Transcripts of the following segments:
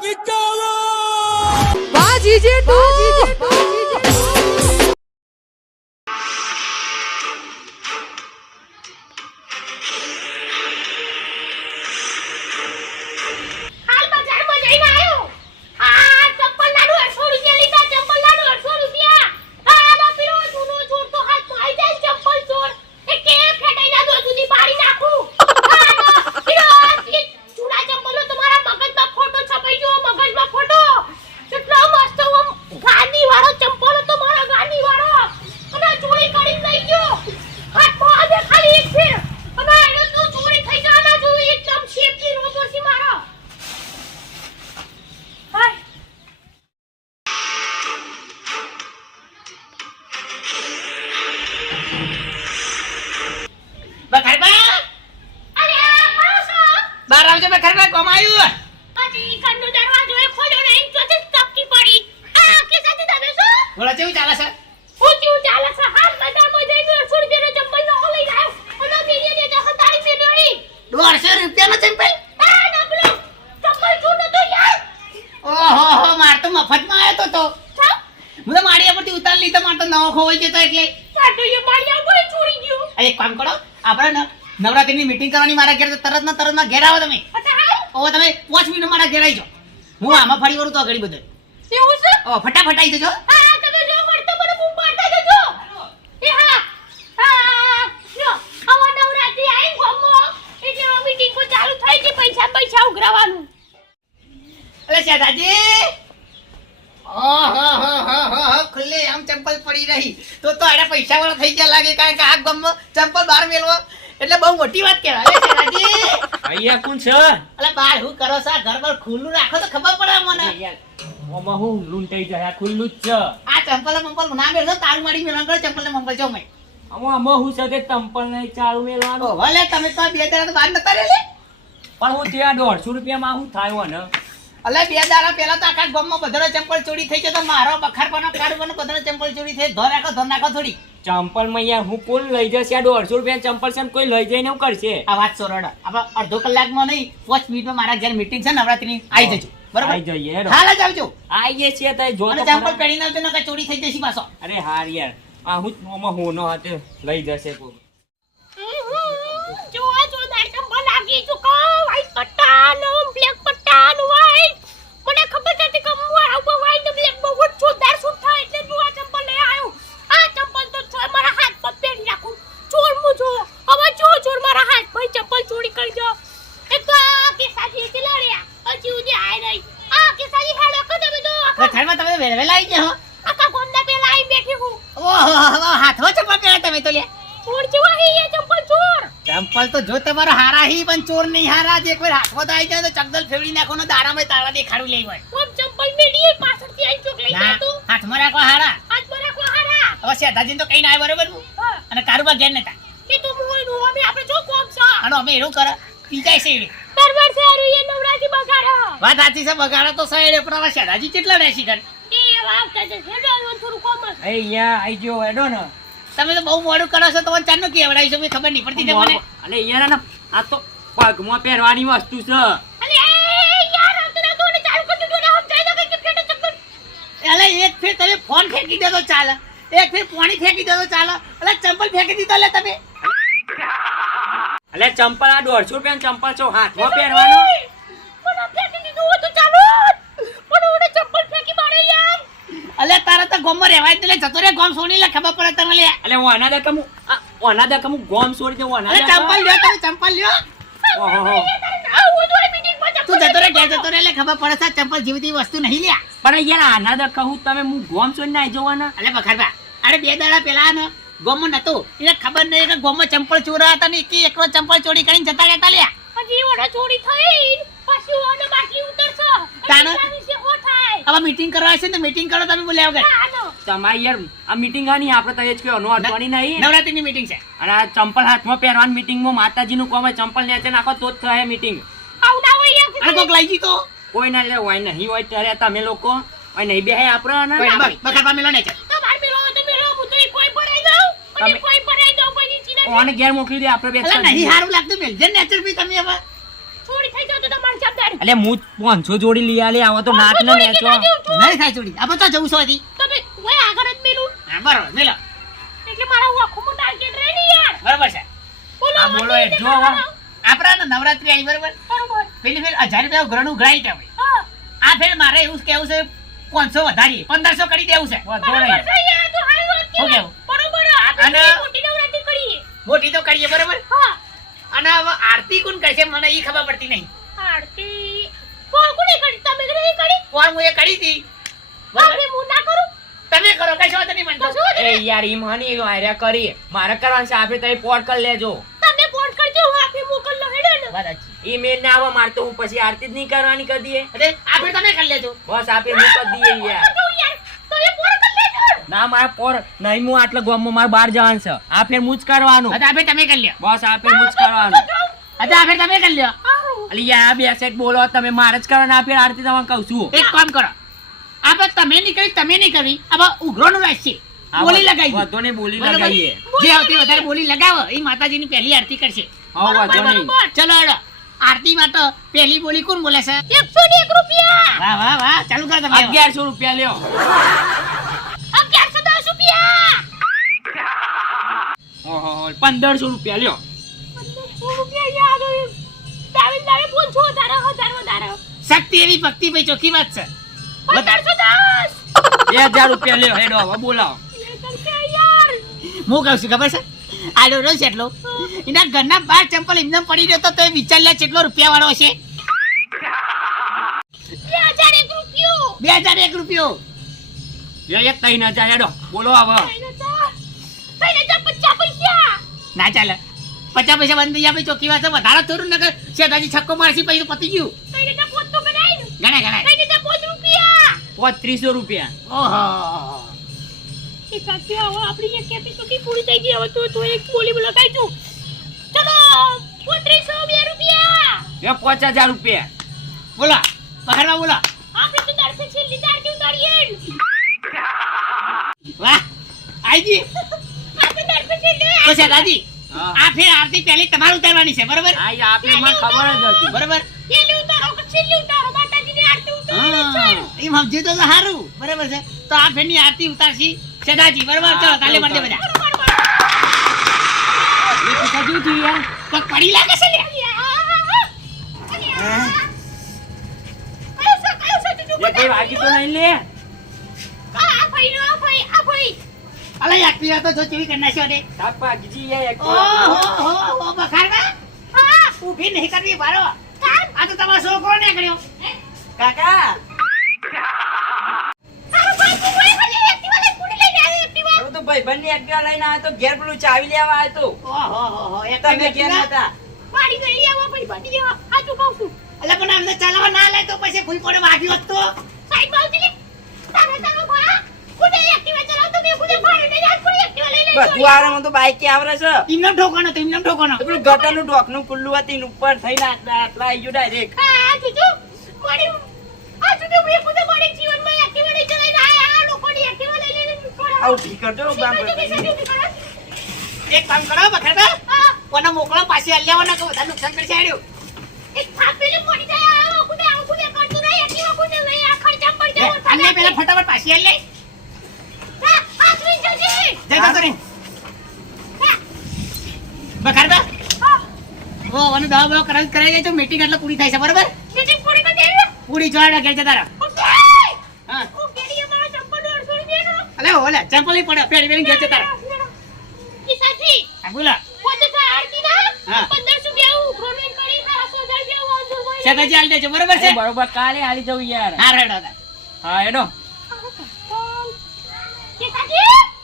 વાહ બોલા કેવું ચાલે છે? હું કેવું ચાલે છે? હાલ બજારમાં જઈને 100 રૂપિયાનો ચંપલ નો લઈ આવ્યો. અને બીજી ને તો તારી મેળવી દોઢસો રૂપિયાનો ચંપલ? આ ના બોલો ચંપલ જૂનો તો યાર. ઓહો હો માર તો મફતમાં આવ્યો તો તો. મને હું માળિયા પરથી ઉતાર લીધો માર તો નવો ખોવાઈ ગયો તો એટલે. કાટો એ માળિયા કોઈ છોડી ગયો. એક કામ કરો આપણે ન- નવરાત્રીની મીટિંગ કરવાની મારા ઘેર તો તરત ના તરત ના ઘેર આવો તમે. ઓ તમે પાંચ મિનિટ મારા ઘેર આવી જાઓ. હું આમાં ફરી વળું તો ઘડી બધું. એવું છે? ઓ ફટાફટ આવી જજો હા તમે જો પડતો મને બૂમ પાડતા જજો એ હા હા જો આવા નવરાત્રી આઈ ગમો એટલે મીટિંગ કો ચાલુ થઈ છે પૈસા પૈસા ઉઘરાવાનું અરે શેઠાજી! ઓહો હો હો હો હો ખુલ્લે આમ ચંપલ પડી રહી. તો તો આને પૈસા વાળા થઈ ગયા લાગે કારણ કે આ ગમમાં ચંપલ બહાર મેળવો. એટલે બહુ મોટી વાત કહેવાય અરે શેઠાજી! અહીંયા કોણ છે? અરે બાર હું કરો સા ઘર પર ખુલ્લું રાખો તો ખબર પડે મને. મોમાં હું લૂંટાઈ જાય આ ખુલ્લું જ છે. આ ચંપલ મંપલ ના મેળો તારું મારી મેળો કરો ચંપલ ને મંપલ જો મેં. આમાં હું છે કે ચંપલ નહીં ચાલુ મેળવાનું? ભલે તમે તો બે દાડા તો બહાર નતા રેલે પણ હું ત્યાં દોઢસો રૂપિયામાં હું થાય ને અલે બે દાડા પહેલા તો આખા ગામમાં બધાનો ચંપલ ચોરી થઈ ગયો તો મારો બખાર પણ બધાનો ચંપલ ચોરી થઈ. ધો રાખો ધો નાખો થોડી. ચંપલમાં યાર હું કોણ લઈ જશે? આ દોઢસો રૂપિયા ચંપલ છે કોઈ લઈ જઈને એવું કરશે? આ વાત સોરડ આપણે અડધો કલાકમાં નહીં પાંચ મિનિટમાં મારા ઘેર મીટિંગ છે નવરાત્રીની. આવી જજો. બરાબર? આવી જઈએ. હાલ જ આવજો. આઈએ છીએ તો જો ચંપલ. પહેરીને આવજો કે ચોરી થઈ જશે પાછો. અરે હાર યાર. આ હું હોનો હાથે લઈ જશે કોઈ. ઓહો હાથો ચંપલ પહેર્યા તમે તો લે. ચોર જેવા હે એ ચંપલ ચોર? ચંપલ તો જો તમારો હારા હી પણ ચોર નહીં હારા. જે કોઈ હાથમાં તો આવી જાય તો ચકદલ ફેવડી નાખો ને દાડામાં તાળા દેખાડું લઈ હોય. ઓમ ચંપલ મેલી પાછળથી આઈ ચોક લઈ જાતો હાથમાં રાખો હારા. હારા? હવે તો કઈ ના બરોબર હા. અને કારુબા ઘેર નતા. એ તો મોય નો અમે આપણે જો કોમ છે. અને અમે એવું કરે પીજાય છે એવી. છે અરુ એ નવરાજી બગાડો. વાત સાચી છે બગાડો તો સાહેબ પણ શેઠાજી કેટલા રહેશી એ છે. અહીંયા આઈ ગયો હેડો ને. તમે તો બહુ મોડું કરો છો તો ચાંદનું કેવડાવી છો ખબર નહીં પડતી તમને અલે યાર ના આ તો પગમાં પહેરવાની વસ્તુ છે. એટલે એક ફેર તમે ફોન ફેંકી દો તો ચાલે. એક ફેર પાણી ફેંકી દો તો ચાલે. એટલે ચંપલ ફેંકી દીધો અલે તમે. અલે ચંપલ આ દોઢસો રૂપિયા ચંપલ છો હાથમાં પહેરવાનો મને ફેંકી દીધું હોય તો ચાલો પણ ઓને ચપ્પલ ફેંકી મારે યાર એટલે તારે તો ગોમમાં રહેવાય એટલે જતો રે ગોમ સોની લે ખબર પડે તમે લે. અલે હું અનાદા કમુ આ ઓના દે કમુ ગોમ છોડી દે ઓના એટલે દે ચંપલ લ્યો તમે ચંપલ લ્યો. ઓહો તો જતો રે ઘેર જતો રે એટલે ખબર પડે છે ચંપલ જીવતી વસ્તુ નહીં લ્યા. પણ યાર અનાદા કહું તમે હું ગોમ છોડીને ના જોવાના? અલે બખારબા અરે બે દાડા પેલા ને ગોમો નતો. એને ખબર નહીં કે ગોમો ચંપલ ચોરા હતા ને એકી એકલો ચંપલ ચોરી કરીને જતા રહેતા લ્યા. હજી ઓડો ચોરી થઈ. પછી ઓડો બાકી ઉતરશે. તાને? અને બીજા વિશે હો થાય હવે મીટિંગ કરવા છે ને મીટિંગ કરો તમે બોલ્યા વગર. તમારી યાર આ મીટિંગ આની આપણે તો એ જ કહેવાનો અટવાની નહીં? નવરાત્રીની મીટિંગ છે. અને આ ચંપલ હાથમાં પહેરવાની મીટિંગમાં માતાજીનું કોમ ચંપલ નેચે નાખો તો જ થાય મીટિંગ આવું ના હોય યાર. અને કોક લઈ જી તો? કોઈ ના લે હોય નહીં હોય ત્યારે તમે લોકો હોય નહીં બેહે આપણે કોઈ ના ના, બખારબા મેલો ને છે. તમાર પેલો તો મેલો હું કોઈ પડાઈ દઉં અને કોઈ પડાઈ દઉં પછી ચીના ઓને ઘેર મોકલી દે આપણે બે નહીં સારું લાગતું મેલજે નેચર બી તમે હવે ચોરી થઈ જાવ તો તમારે જવાબદાર અલે હું પાંચસો જોડી લઈ આલી આવો તો નાક ને નેચો. નહીં થાય જોડી. આપણે તો જવું છો હતી તમે ઓય આગળ જ મેલું. હા બરોબર મેલો. એટલે મારા આખું ટાર્ગેટ ને યાર. બરોબર છે. બોલો આ બોલો એ જો હવે. ને નવરાત્રી આવી બરોબર? બરોબર. પેલી ફેર હજાર રૂપિયા ઘરનું દેવાય હા. આ ફેર મારે એવું કેવું છે પાંચસો વધારી પંદરસો કરી દેવું છે. વાંધો નહીં. કેવું? બરોબર આપણે અને- મોટી નવરાત્રી કરીએ? મોટી તો કરીએ બરોબર? હા. અને હવે આરતી કોણ કરશે મને એ ખબર પડતી નહીં આરતી કોણ કોને કરી તમે નહીં કરી કોણ હું એ કરી હતી. બરોબર? હું ના કરું. તમે કરો કશો વાંધો નહીં મને એ યાર ઈ મની આર્યા કરી. મારે કરવાનું છે આપણે તઈ પોટ કરી લેજો. તમે ફોન કરજો હું આપી મોકલલો હેડે ને. વાત ઈ મેલ ના આવે મારે તો હું પછી આરતી જ નહીં કરવાની કરી દઈએ અરે આ તમે કરી લેજો. બસ આપે હું કરી દઈએ યાર. તો યાર તમે કરી લેજો. ના મારે પોર નહીં હું આટલા ગામમાં મારે બહાર જવાનું છે. આ ફેર હું જ કરવાનું. હવે આ તમે કરી લ્યો. બસ આ ફેર હું જ કરવાનું. હવે આ તમે કરી લ્યો. હારું. અલી યાર આ બે સેટ બોલો તમે મારે જ કરવાનું આ ફેર આરતી તમને કહું છું. એક કામ કરો. આપણે તમે નહીં કરી તમે નહીં કરી હવે ઉઘરોનું રાખશે બોલી લગાવી વાતો ને બોલી લગાવીએ જે આવતી વધારે બોલી લગાવો એ માતાજીની પહેલી આરતી કરશે. હા વાતો નહીં. ચલો હેડો. આરતી માટે પહેલી બોલી કોણ બોલે છે? એકસો ને એક રૂપિયા. વાહ વાહ વાહ. ચાલુ કરો તમે. અગિયારસો રૂપિયા લ્યો. અગિયારસો દસ રૂપિયા. ઓહો પંદરસો રૂપિયા લ્યો. દાવે દાવે બોલছো વધારે શક્તિ એવી ભક્તિ ભાઈ ચોખ્ખી વાત છે. પંદરસો દસ બે હજાર રૂપિયા લ્યો હેડો હવે બોલાવો. હું કહું છું ખબર છે? આડો છે એટલો. એના ઘરના બાર ચંપલ એમને પડી રહ્યો તો તો એ વિચાર લે કેટલો રૂપિયા વાળો હશે. બે હજાર એક રૂપિયો. બે હજાર એક રૂપિયો. એક ત્રણ હજાર હેડો બોલો હવે. પૈસા. ના ચાલે. પચાસ પૈસા બંધ થઈ જાય ચોખ્ખી વાત વધારે થોડું ને શેઠાજી છક્કો મારસી પછી તો પતી ગયું. તો ગણાય ગણાય પોત્રીસો રૂપિયા. ઓહો. આપણી એક કેપેસિટી પૂરી થઈ ગઈ હવે તો તો એક બોલી લગાઈ દઉં ચલો પોત્રીસો બે રૂપિયા. લ્યો પાંચ હજાર રૂપિયા. બોલા. બહારમાં બોલા. આપણે તો દર્શન છેલ્લી તારીખે ઉતારીએ. વાહ. આઈજી આપણે દર્શન છેલ્લે. તો શેઠાજી હા. આ ફેર આરતી પહેલી તમારે ઉતારવાની છે બરોબર? હા એ આપને મને ખબર જ હતી. બરોબર? છેલ્લે ઉતારો કે છેલ્લી ઉતારો? માતાજીની આરતી ઉતારો હા એમ સમજે તો સારું બરોબર છે? તો આ ફેરની આરતી ઉતારશી સદાજી બરોબર? ચલો તાલે મારજે બધા. એ પૈસા જેવું થયું યાર. પગ પડી લાગે છે લે. એ કઈ વાગી તો નહીં લે. અલે એકવી તો જો ચીવી કરી નાખ્યો ને. ભાગજી યાર એક ઓહો હો હો બખાડવા. હા. ઊભી નહીં કરવી બારો આ તો તમારો છોકરો નીકળ્યો. કાકા. હું તો ભાઈ બંને એક્ટિવા લઈને આવ્યો તો ઘેર પેલું ચાવી લેવા આવ્યો તો. ઓહો હો હો એક તો કહું છું. એટલે પણ અમને ચાલવા ના લે તો પછી ભૂલ પડે વાગ્યો હોત બધું આરામ તો બાઈક આવરે છે. એમને ઠોકાનો તો એમને ઠોકાનો તો પેલું ગટરનું ડોકનું ખુલ્લું હતું એની ઉપર થઈને આટલા આટલા આવી ગયું ડાયરેક્ટ આવું ઠીક કરજો બાપ એક કામ કરો બખાડવા કોને મોકલો પાછી અલ્યાવાના કે બધા નુકસાન કરશે આડ્યો અન્ય પેલા ફટાફટ પાછી અલ્લે જય જતો રે બખાડવા ઓ અને દવા બવા કરાવી કરાવી જાય તો મીટિંગ એટલે પૂરી થાય છે બરોબર? પૂરી જોડા ઘેર જતા રહો. હા. અલે ઓલે ચંપલ નહીં પડે પેરી પેરી ઘેર જતા રહો. હા બોલા. હા. શેતાજી આલી દેજો બરોબર છે? બરોબર કાલે હાલી જવું યાર. હા રેડો. હા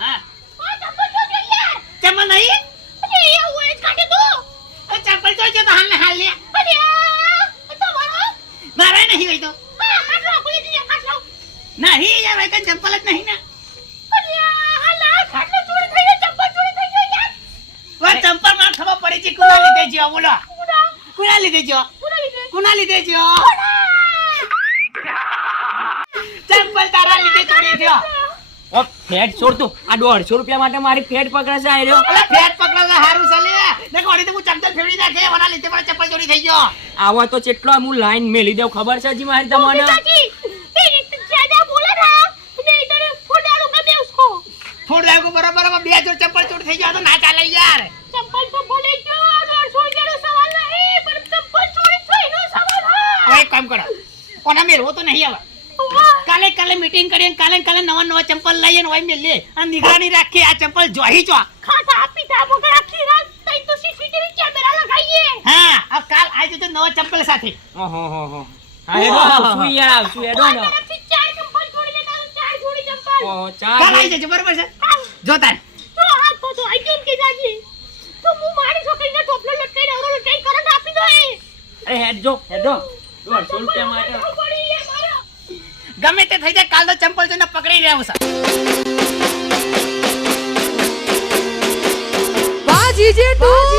હા ચંપલ નહીં ઓ ચંપલ તો જો તો હાલ ને હાલ લે મારે નહીં હોય તો? નહીં યાર હોય ચંપલ જ નહીં ને. ચંપલમાં ખબર પડી છે કુના લીધે જ્યો બોલો. કુના? લીધે જ્યો કુના લીધે? જ્યો ચંપલ તારા લીધે ચોરી ગયો ઓ ફેટ છોડ તું. આ દોઢસો રૂપિયા માટે મારી ફેટ પકડાશે છે આયરો. અલા ફેટ પકડો તો હારું છે લે. ને કોણી તો હું ચંપલ ફેરવી નાખે વના લીધે પણ ચપ્પલ ચોરી થઈ ગયો. આવા તો કેટલો હું લાઈન મેલી દઉં ખબર છે જી મારી તમને? કામ કરો કોના મેરવો તો નહીં આવે કાલે કાલે મીટિંગ કરીને કાલે કાલે નવા નવા ચંપલ લઈએ ને ઓય લે નિગરાની રાખી આ ચંપલ જોહી જો ખાતા કાલ આજે તો નવા ચંપલ સાથે. ઓહો હો હો. હા એડો શું એડો નો. ચાર ચંપલ છોડી દે તારું ચાર જોડી ચંપલ. ઓહો ચાર કાલ આવી જજો બરાબર છે? જોતા તો આ તો તો આઈ કેમ કે જાજી તો હું મારી છોકરીને ટોપલો લટકાઈ રહ્યો લટકાઈ કરંટ આપી દો એ અરે હેડ. જો હેડ જો 200 માટે ગમે તે થઈ જાય કાલ તો ચંપલ જોઈને પકડી લેવું સર વાહ તું